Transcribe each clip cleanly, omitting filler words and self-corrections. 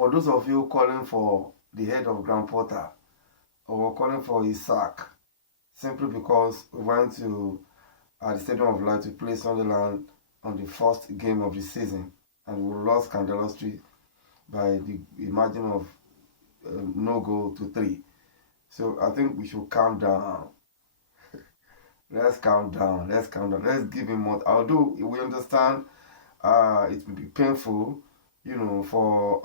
for those of you calling for the head of Graham Potter or calling for his sack simply because we went to the Stadium of Light to play Sunderland on the first game of the season and we lost Candelously by the margin of no goal to 3. So I think we should calm down. Let's calm down. Let's calm down. Let's give him more. Although we understand it will be painful, you know, for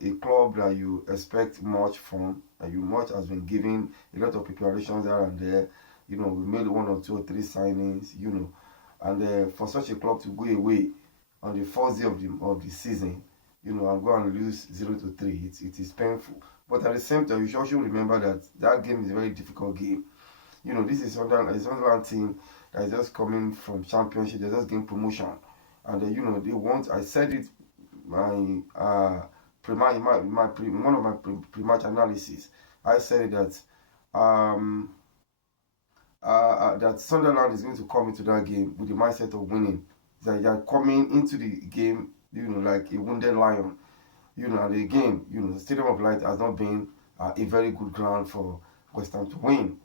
a club that you expect much from, and much has been given, a lot of preparations there and there. You know, we made 1 or 2 or 3 signings, you know, and for such a club to go away on the first day of the season, you know, and go and lose 0-3, it is painful. But at the same time, you should remember that game is a very difficult game. You know, this is Sunderland team that is just coming from championship, they're just getting promotion. And you know, they want, I said it, one of my pre-match analysis, I said that that Sunderland is going to come into that game with the mindset of winning. That they are coming into the game, you know, like a wounded lion. You know, and again, you know, the Stadium of Light has not been a very good ground for West Ham to win.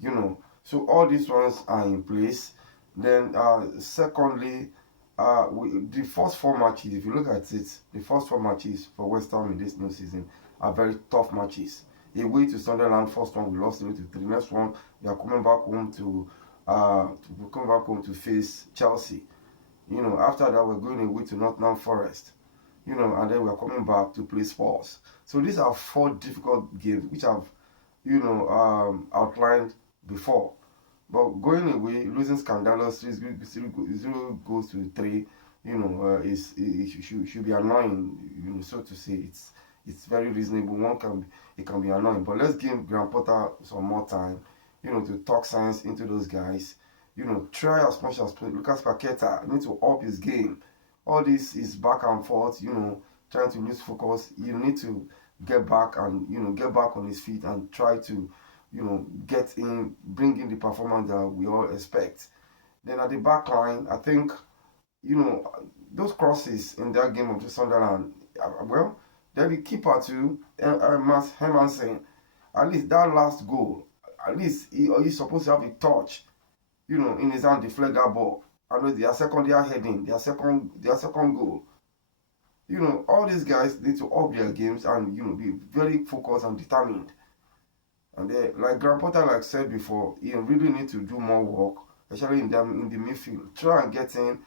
You know, so all these ones are in place. Then, secondly, the first 4 matches, if you look at it, the first 4 matches for West Ham in this new season are very tough matches. Away to Sunderland, first one we lost 0-3. Next one we are coming back home to face Chelsea. You know, after that we're going away to Nottingham Forest. You know, and then we're coming back to play Spurs. So these are 4 difficult games which I've, you know, outlined before. But going away, losing scandalously, 0 goes to 3, you know, it should be annoying, you know, so to say. It's very reasonable. It can be annoying. But let's give Graham Potter some more time, you know, to talk sense into those guys. You know, try as much as Lucas Paqueta need to up his game. All this is back and forth, you know, trying to lose focus. You need to get back and, you know, get back on his feet and try to, you know, bring in the performance that we all expect. Then at the back line, I think, you know, those crosses in that game of the Sunderland, well, then the keeper too, Hermansen, at least that last goal, at least he's supposed to have a touch, you know, in his hand, deflect that ball. I know their second goal. You know, all these guys need to up their games and, you know, be very focused and determined. And like Graham Potter, like said before, you really need to do more work, especially in the midfield. Try and get in,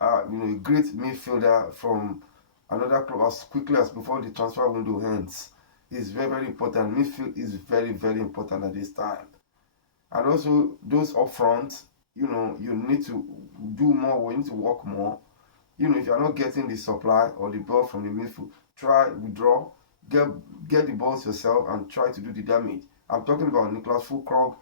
you know, a great midfielder from another club as quickly as before the transfer window ends. It's very, very important. Midfield is very, very important at this time. And also those up front, you know, you need to do more. We need to work more. You know, if you're not getting the supply or the ball from the midfield, try withdraw, get the balls yourself and try to do the damage. I'm talking about Nicholas Fulkrug,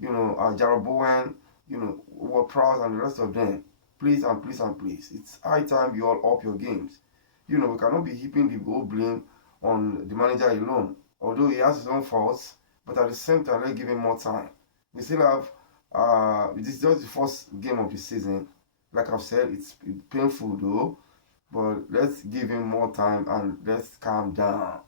you know, Jarrod Bowen, you know, Ward-Prowse and the rest of them. Please and please and please, it's high time you all up your games. You know, we cannot be heaping the whole blame on the manager alone, although he has his own faults, but at the same time, let's give him more time. We still have, this is just the first game of the season. Like I've said, it's painful though, but let's give him more time and let's calm down.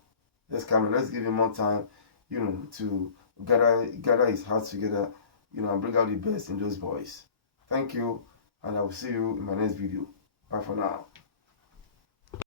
Let's give him more time, you know, to gather his heart together, you know, and bring out the best in those boys. Thank you, and I will see you in my next video. Bye for now.